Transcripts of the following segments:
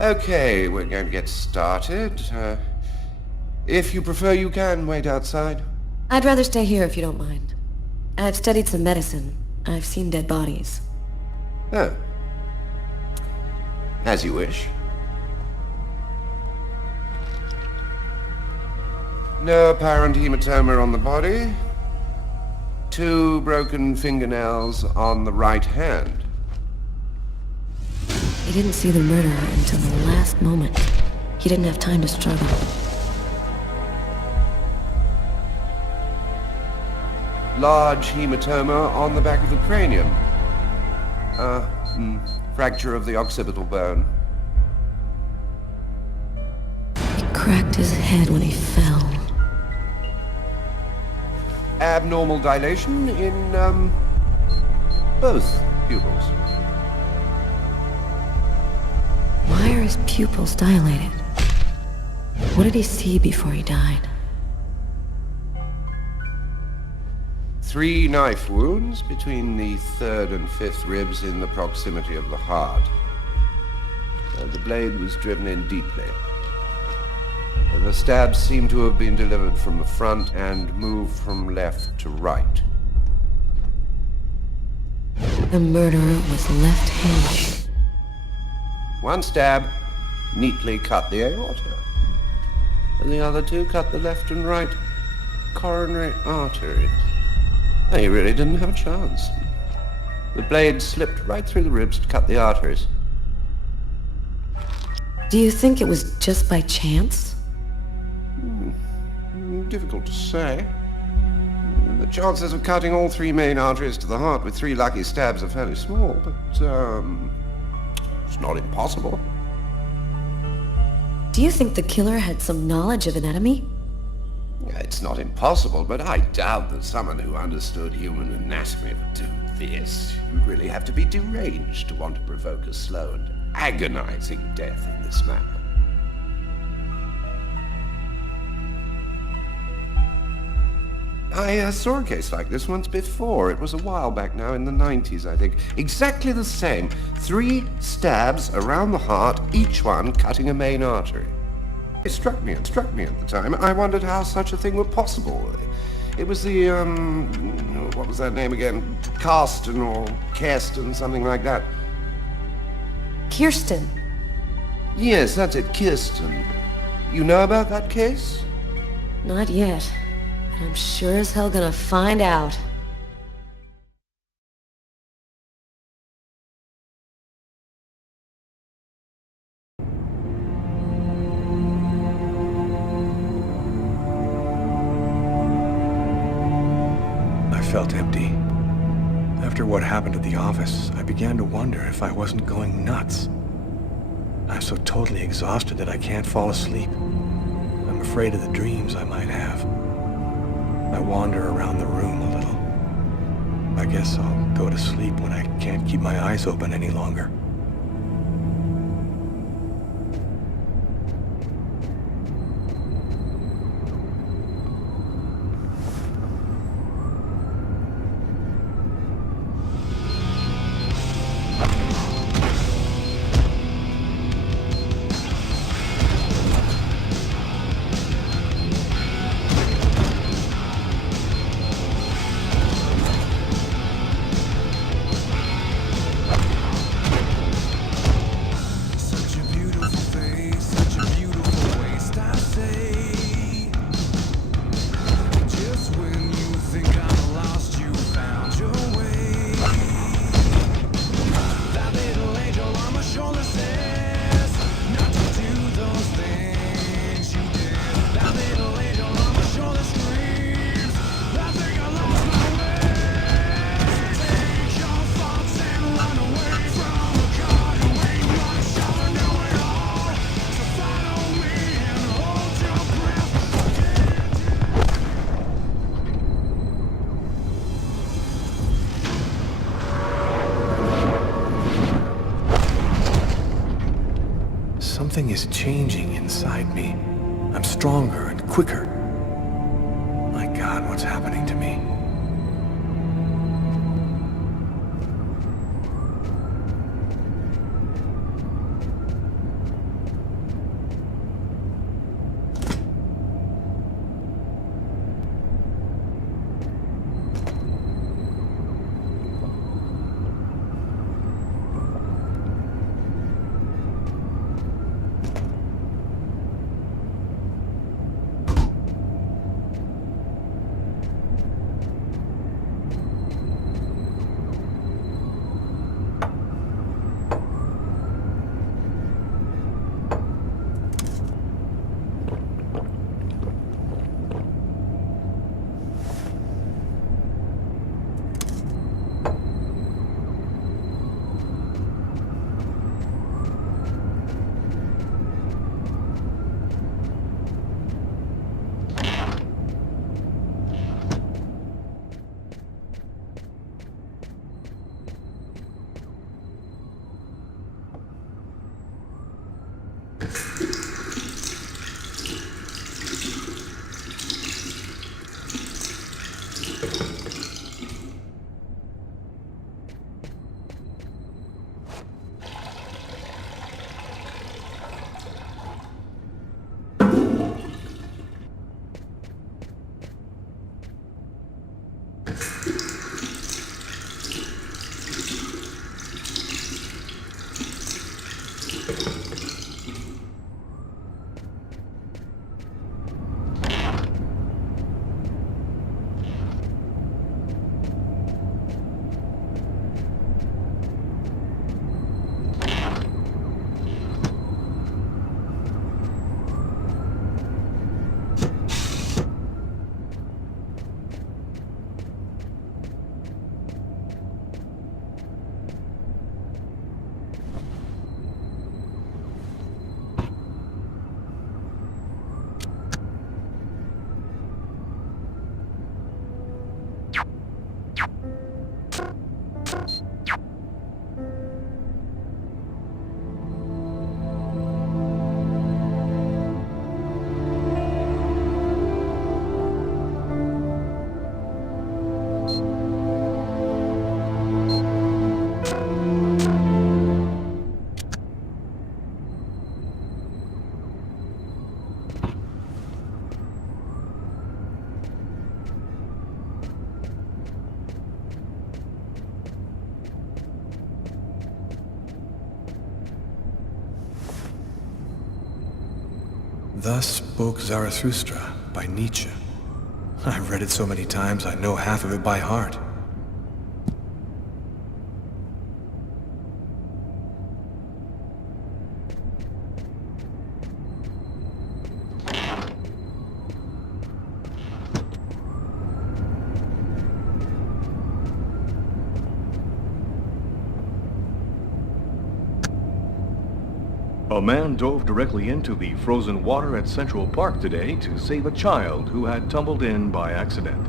Okay, we're going to get started. If you prefer, you can wait outside. I'd rather stay here if you don't mind. I've studied some medicine. I've seen dead bodies. Oh. As you wish. No apparent hematoma on the body. 2 broken fingernails on the right hand. He didn't see the murderer until the last moment. He didn't have time to struggle. Large hematoma on the back of the cranium. Fracture of the occipital bone. He cracked his head when he fell. Abnormal dilation in, both pupils. Why are his pupils dilated? What did he see before he died? 3 knife wounds between the 3rd and 5th ribs in the proximity of the heart. The blade was driven in deeply. The stabs seem to have been delivered from the front and moved from left to right. The murderer was left-handed. 1 stab neatly cut the aorta, and the other 2 cut the left and right coronary arteries. He really didn't have a chance. The blade slipped right through the ribs to cut the arteries. Do you think it was just by chance? Difficult to say. The chances of cutting all 3 main arteries to the heart with 3 lucky stabs are fairly small, but, it's not impossible. Do you think the killer had some knowledge of anatomy? It's not impossible, but I doubt that someone who understood human anatomy would do this. You'd really have to be deranged to want to provoke a slow and agonizing death in this manner. I saw a case like this once before. It was a while back now, in the 90s, I think. Exactly the same. 3 stabs around the heart, each one cutting a main artery. It struck me at the time. I wondered how such a thing were possible. It was the, what was that name again? Karsten or Kirsten, something like that. Kirsten. Yes, that's it, Kirsten. You know about that case? Not yet. But I'm sure as hell gonna find out. I felt empty. After what happened at the office, I began to wonder if I wasn't going nuts. I'm so totally exhausted that I can't fall asleep. I'm afraid of the dreams I might have. I wander around the room a little. I guess I'll go to sleep when I can't keep my eyes open any longer. Something is changing inside me. I'm stronger and quicker. My God, what's happening to me? Thus spoke Zarathustra by Nietzsche. I've read it so many times I know half of it by heart. A man dove directly into the frozen water at Central Park today to save a child who had tumbled in by accident.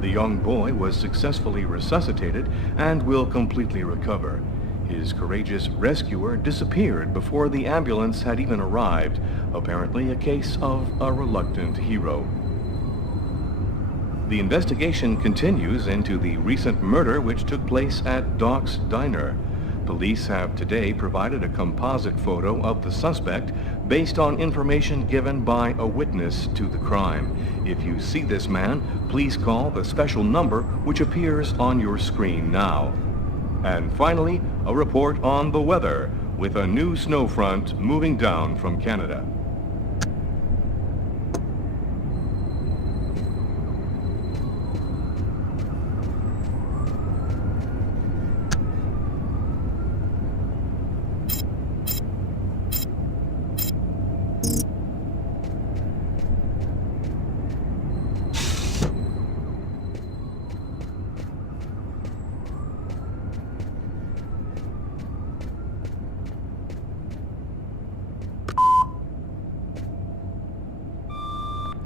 The young boy was successfully resuscitated and will completely recover. His courageous rescuer disappeared before the ambulance had even arrived, apparently a case of a reluctant hero. The investigation continues into the recent murder which took place at Doc's Diner. Police have today provided a composite photo of the suspect based on information given by a witness to the crime. If you see this man, please call the special number which appears on your screen now. And finally, a report on the weather, with a new snow front moving down from Canada.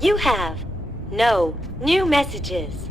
You have no new messages.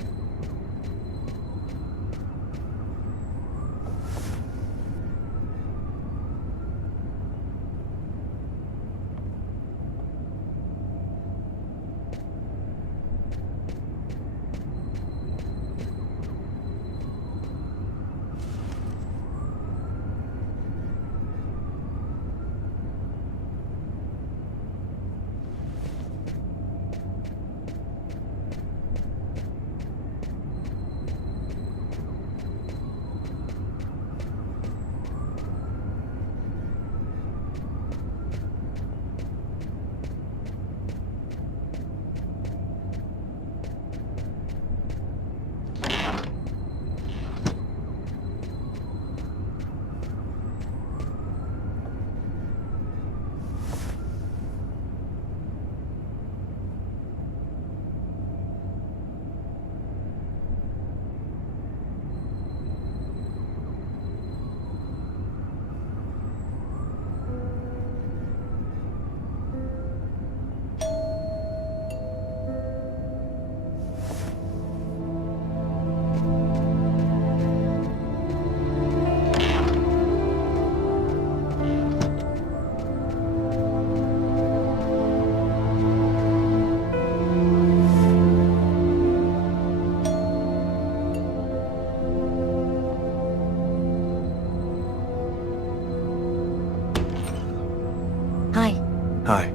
Hi.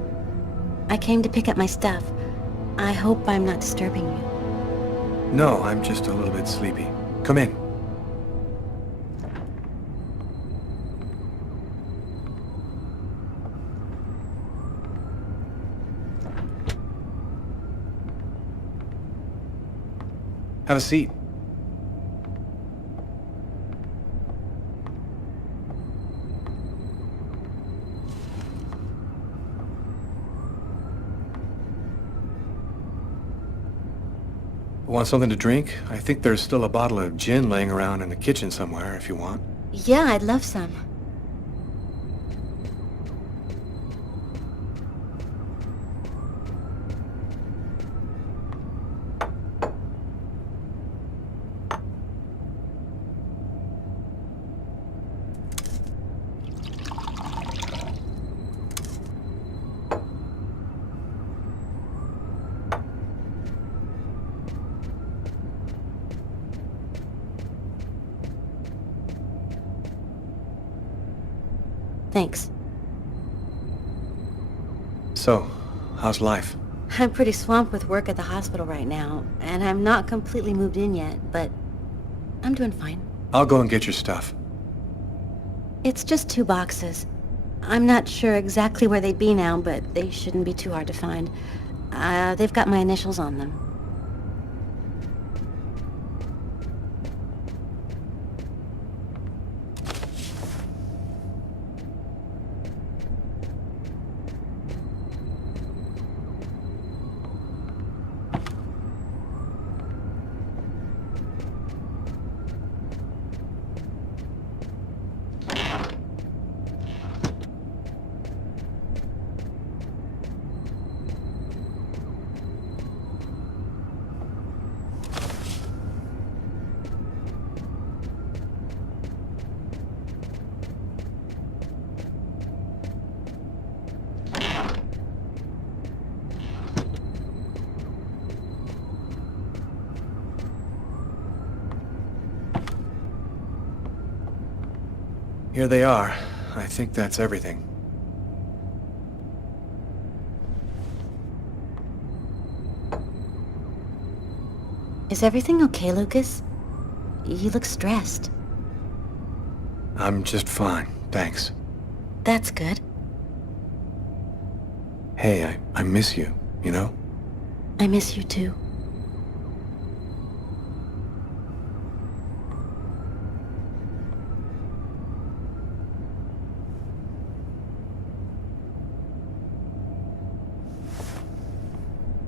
I came to pick up my stuff. I hope I'm not disturbing you. No, I'm just a little bit sleepy. Come in. Have a seat. Want something to drink? I think there's still a bottle of gin laying around in the kitchen somewhere if you want. Yeah, I'd love some. Thanks. So, how's life? I'm pretty swamped with work at the hospital right now, and I'm not completely moved in yet, but I'm doing fine. I'll go and get your stuff. It's just 2 boxes. I'm not sure exactly where they'd be now, but they shouldn't be too hard to find. They've got my initials on them. Here they are. I think that's everything. Is everything okay, Lucas? You look stressed. I'm just fine, thanks. That's good. Hey, I miss you, you know? I miss you too.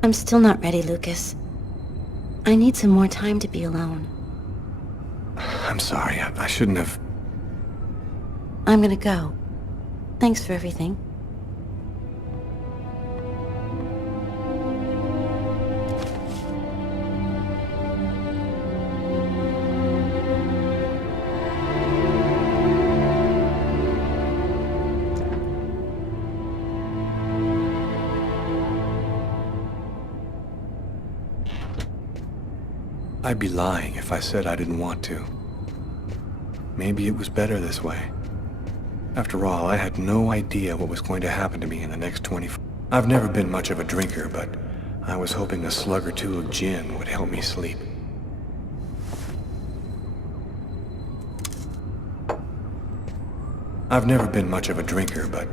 I'm still not ready, Lucas. I need some more time to be alone. I'm sorry, I shouldn't have... I'm gonna go. Thanks for everything. I'd be lying if I said I didn't want to. Maybe it was better this way. After all, I had no idea what was going to happen to me in the next 24... I've never been much of a drinker, but I was hoping a slug or 2 of gin would help me sleep. I've never been much of a drinker, but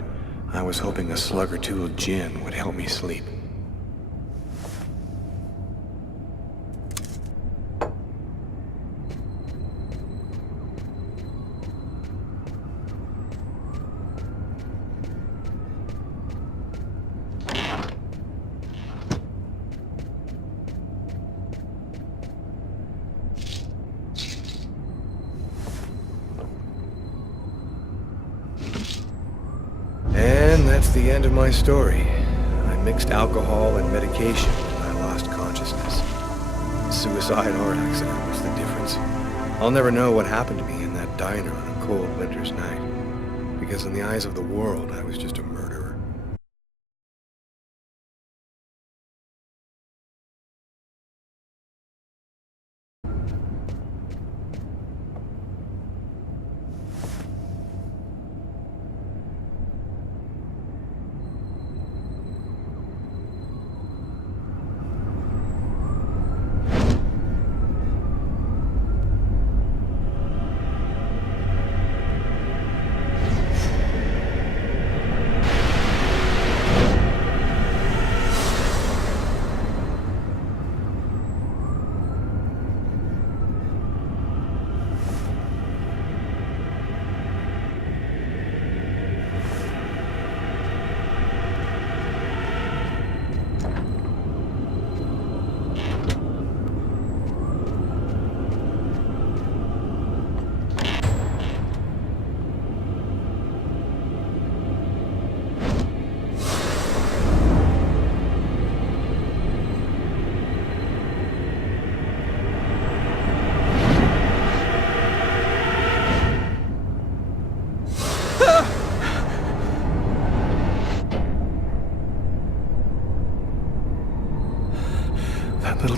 I was hoping a slug or 2 of gin would help me sleep. And that's the end of my story. I mixed alcohol and medication and I lost consciousness. Suicide or accident was the difference. I'll never know what happened to me in that diner on a cold winter's night. Because in the eyes of the world, I was just a murderer.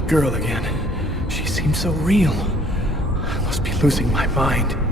girl again. She seemed so real. I must be losing my mind.